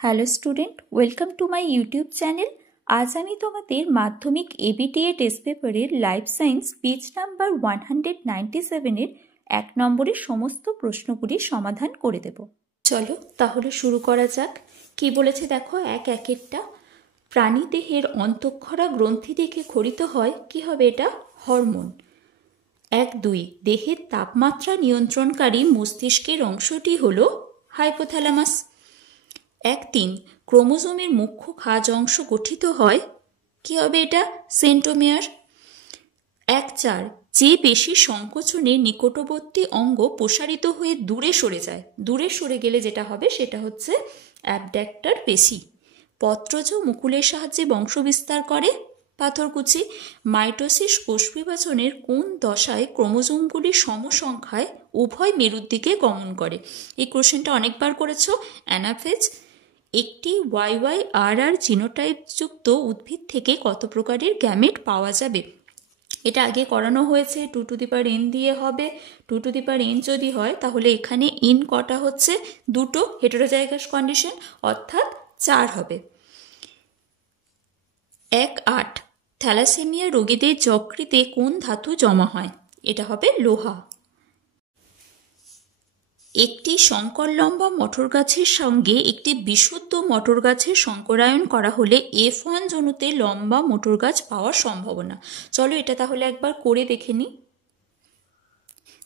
Hello student, welcome to my YouTube channel. আজ আমি তোমাদের মাধ্যমিক এবিটিএ টেস্ট পেপারের লাইফ সায়েন্স পেজ নাম্বার 197-এর 1 নম্বরের সমস্ত প্রশ্নগুলির সমাধান করে দেব। চলো তাহলে শুরু করা যাক। কি বলেছে দেখো, একেরটা। প্রাণী দেহের অন্তঃক্ষরা গ্রন্থি থেকে ক্ষরিত হয় কি হবে, এটা হরমোন। 1-2 দেহের তাপমাত্রা নিয়ন্ত্রণকারী মস্তিষ্কের অংশটি হলো হাইপোথ্যালামাস। 1-3 ক্রোমোজোমের মুখ্য খাঁজ অংশ গঠিত হয় কি হবে, এটা সেন্ট্রোমিয়ার। 1-4 যে পেশি সংকোচনে নিকটবর্তী অঙ্গ প্রসারিত হয়ে দূরে সরে যায়, দূরে সরে গেলে যেটা হবে সেটা হচ্ছে অ্যাবডাক্টর পেশি। পত্রজ মুকুলের সাহায্যে বংশবিস্তার করে পাথরকুচি। মাইটোসিস কোষ বিভাজনের কোন দশায় ক্রোমোজোমগুলি সমসংখ্যায় উভয় মেরুর দিকে গমন করে? এই কোশ্চেনটা অনেকবার করেছো। অ্যানাফেজ। একটি YYRR জিনোটাইপযুক্ত উদ্ভিদ থেকে কত প্রকারের গ্যামেট পাওয়া যাবে? এটা আগে করানো হয়েছে, 2n দিয়ে হবে। 2n যদি হয় তাহলে এখানে ইন কটা হচ্ছে, 2 হেটেরোজাইগাস কন্ডিশন, অর্থাৎ 4 হবে। 1-8 থ্যালাসেমিয়া রোগীদের যকৃতে কোন ধাতু জমা হয়? এটা হবে লোহা। একটি সংকর লম্বা মটর গাছের সঙ্গে একটি বিশুদ্ধ মটর গাছের সংকরায়ন করা হলে F1 জনুতে লম্বা মটর গাছ পাওয়ার সম্ভাবনা। চলো এটা তাহলে একবার করে দেখে নিই।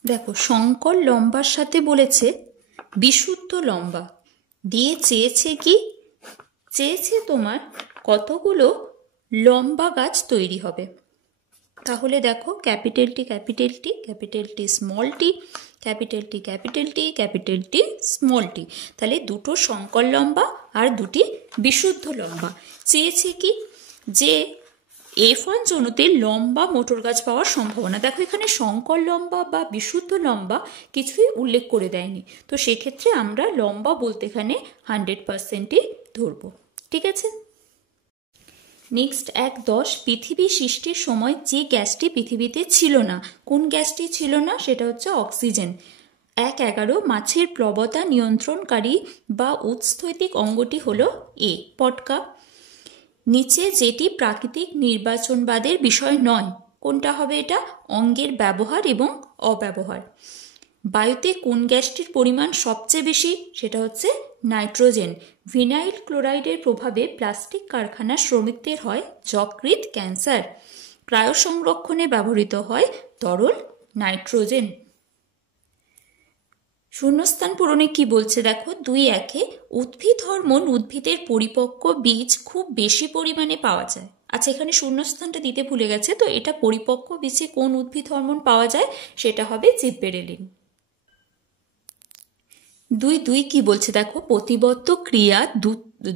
দেখো, সংকর লম্বার সাথে বলেছে বিশুদ্ধ লম্বা দিয়ে চেয়েছে কি, চেয়েছে তোমার কতগুলো লম্বা গাছ তৈরি হবে। তাহলে দেখো, capital T capital T, capital T small T, capital T capital T, capital T small T, তাহলে 2 সংকর লম্বা আর 2 বিশুদ্ধ লম্বা। চেয়েছে কি, যে F1 জনুতে লম্বা মোটর গাছ পাওয়ার সম্ভাবনা। দেখো এখানে সংকর লম্বা বা বিশুদ্ধ লম্বা কিছুই উল্লেখ করে দেয়নি, তো সেক্ষেত্রে আমরা লম্বা বলতে এখানে 100%ই ধরবো। ঠিক আছে। নেক্সট 1-10 পৃথিবী সৃষ্টির সময় যে গ্যাসটি পৃথিবীতে ছিল না, কোন গ্যাসটি ছিল না? সেটা হচ্ছে অক্সিজেন। 1-11 মাছের প্লবতা নিয়ন্ত্রণকারী বা উৎস্থৈতিক অঙ্গটি হলো এ, পটকা। নিচে যেটি প্রাকৃতিক নির্বাচনবাদের বিষয় নয়, কোনটা হবে এটা? অঙ্গের ব্যবহার এবং অব্যবহার। বায়ুতে কোন গ্যাসটির পরিমাণ সবচেয়ে বেশি? সেটা হচ্ছে নাইট্রোজেন। ভিনাইল ক্লোরাইডের প্রভাবে প্লাস্টিক কারখানার শ্রমিকদের হয় যকৃৎ ক্যান্সার। ক্রায়ো সংরক্ষণে ব্যবহৃত হয় তরল নাইট্রোজেন। শূন্যস্থান পূরণে কি বলছে দেখো, 2-1 উদ্ভিদ হরমোন উদ্ভিদের পরিপক্ক বীজ খুব বেশি পরিমাণে পাওয়া যায়। আচ্ছা, এখানে শূন্যস্থানটা দিতে ভুলে গেছে, তো এটা পরিপক্ক বীজে কোন উদ্ভিদ হরমোন পাওয়া যায়? সেটা হবে জিব্বেরেলিন। 2-2 কি বলছে দেখো, প্রতিবদ্ধ ক্রিয়া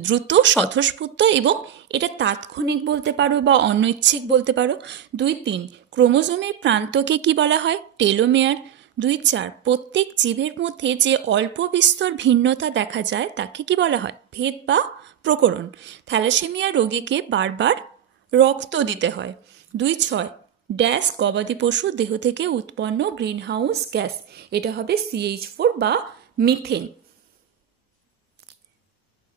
দ্রুত স্বতঃস্ফূর্ত এবং এটা তাৎক্ষণিক বলতে পারো বা অনৈচ্ছিক বলতে পারো। 2-3 ক্রোমোজোমের প্রান্তকে কি বলা হয়? টেলোমেয়ার। 2-4 প্রত্যেক জীবের মধ্যে যে অল্প বিস্তর ভিন্নতা দেখা যায় তাকে কি বলা হয়? ভেদ বা প্রকরণ। থ্যালাসেমিয়া রোগীকে বারবার রক্ত দিতে হয়। 2-6 ড্যাশ গবাদি পশু দেহ থেকে উৎপন্ন গ্রিনহাউস গ্যাস, এটা হবে CH4 বা মিথেন।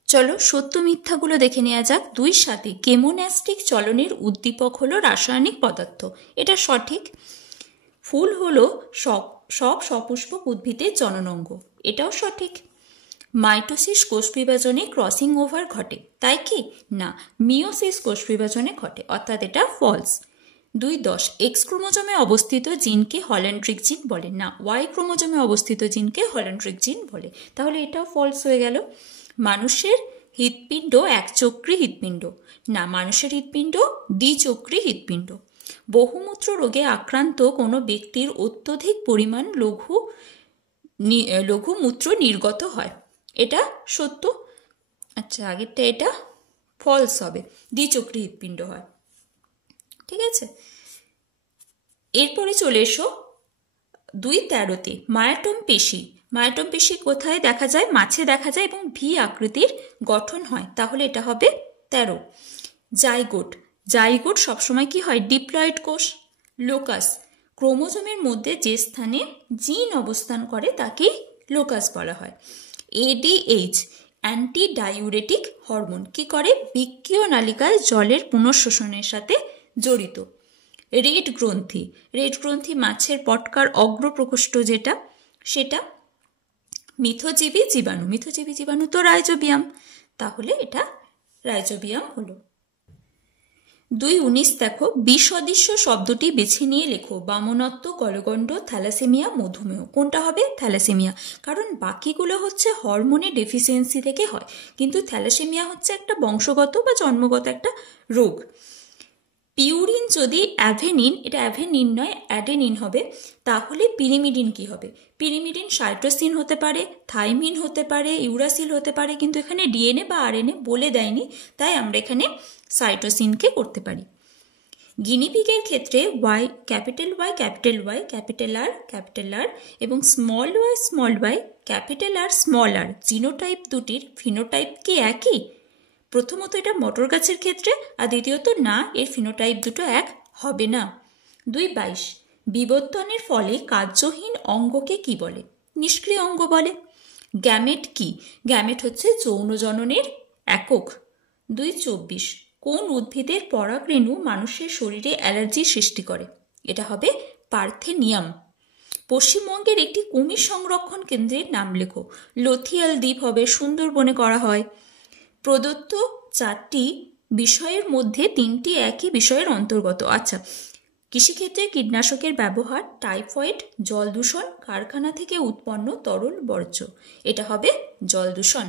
চলো সত্য মিথ্যাগুলো দেখে নেওয়া যাক। 2-7 কেমোন্যাস্টিক চলনের উদ্দীপক হলো রাসায়নিক পদার্থ, এটা সঠিক। ফুল হলো সব সপুষ্পক উদ্ভিদের জননাঙ্গ, এটাও সঠিক। মাইটোসিস কোষ বিভাজনে ক্রসিং ওভার ঘটে, তাই কি? না, মিওসিস কোষ বিভাজনে ঘটে, অর্থাৎ এটা ফলস। 2-10 এক্স ক্রোমোজোমে অবস্থিত জিনকে হল্যান্ড্রিক জিন বলে, না, ওয়াই ক্রোমোজোমে অবস্থিত জিনকে হল্যান্ড্রিক জিন বলে, তাহলে এটাও ফলস হয়ে গেল। মানুষের হৃৎপিণ্ড একচক্রী হৃৎপিণ্ড, না, মানুষের হৃৎপিণ্ড দ্বিচক্রী হৃৎপিণ্ড। বহুমূত্র রোগে আক্রান্ত কোনো ব্যক্তির অত্যধিক পরিমাণ লঘু মূত্র নির্গত হয়, এটা সত্য। আচ্ছা, আগেরটা এটা ফলস হবে, দ্বিচক্রী হৃৎপিণ্ড হয়। ঠিক আছে, এরপরে চলে এসো 2-13 মায়াটম পেশি। মায়াটম পেশি কোথায় দেখা যায়? মাছে দেখা যায় এবং ভি আকৃতির গঠন হয়, তাহলে এটা হবে 13। জাইগোট, জাইগোট সবসময় কি হয়? ডিপ্লয়েড কোষ। লোকাস, ক্রোমোজোমের মধ্যে যে স্থানে জিন অবস্থান করে তাকে লোকাস বলা হয়। ADH anti diuretic hormone. কি করে? বৃক্কীয় নালিকায় জলের পুনঃশোষণের সাথে জড়িত। রেড গ্রন্থি, রেড গ্রন্থি মাছের পটকার অগ্রপ্রকোষ্ঠ যেটা, সেটা মিথজীবী জীবাণু। মিথজীবী জীবাণু তো রাইজোবিয়াম, তাহলে এটা রাইজোবিয়াম হলো। 2.19 দেখো, বিসদৃশ্য শব্দটি বেছে নিয়ে লেখো। বামনত্ব, গলগণ্ড, থ্যালাসেমিয়া, মধুমেহ। কোনটা হবে? থ্যালাসেমিয়া। কারণ বাকিগুলো হচ্ছে হরমোনের ডেফিসিয়েন্সি থেকে হয়, কিন্তু থ্যালাসেমিয়া হচ্ছে একটা বংশগত বা জন্মগত একটা রোগ। পিউরিন যদি অ্যাভেনিন, এটা অ্যাভেনিন নয় অ্যাডেনিন হবে, তাহলে পিরিমিডিন কি হবে? পিরিমিডিন সাইটোসিন হতে পারে, থাইমিন হতে পারে, ইউরাসিল হতে পারে, কিন্তু এখানে ডিএনএ বা আরএনএ বলে দেয়নি, তাই আমরা এখানে সাইটোসিনকে করতে পারি। গিনিপিগের ক্ষেত্রে Y, capital Y, capital Y, capital R এবং small Y, capital R small R, genotype দুটির ফিনোটাইপ কি একই? প্রথমত এটা মটর গাছের ক্ষেত্রে, আর দ্বিতীয়ত না, এর ফিনোটাইপ দুটো এক হবে না। 2.22 বিবর্তনের ফলে কার্যহীন অঙ্গকে কি বলে? নিষ্ক্রিয় অঙ্গ বলে। গ্যামেট কি? গ্যামেট হচ্ছে যৌন জননের একক। 2.24 কোন উদ্ভিদের পরাগরেণু মানুষের শরীরে অ্যালার্জি সৃষ্টি করে? এটা হবে পার্থেনিয়াম। পশ্চিমবঙ্গের একটি কুমির সংরক্ষণ কেন্দ্রের নাম লেখো। লথিয়াল দ্বীপ হবে, সুন্দরবনে করা হয়। প্রদত্ত 4টি বিষয়ের মধ্যে 3টি একই বিষয়ের অন্তর্গত। আচ্ছা, কৃষিক্ষেত্রে কীটনাশকের ব্যবহার, টাইফয়েড, জল দূষণ, কারখানা থেকে উৎপন্ন তরল বর্জ্য। এটা হবে জল দূষণ।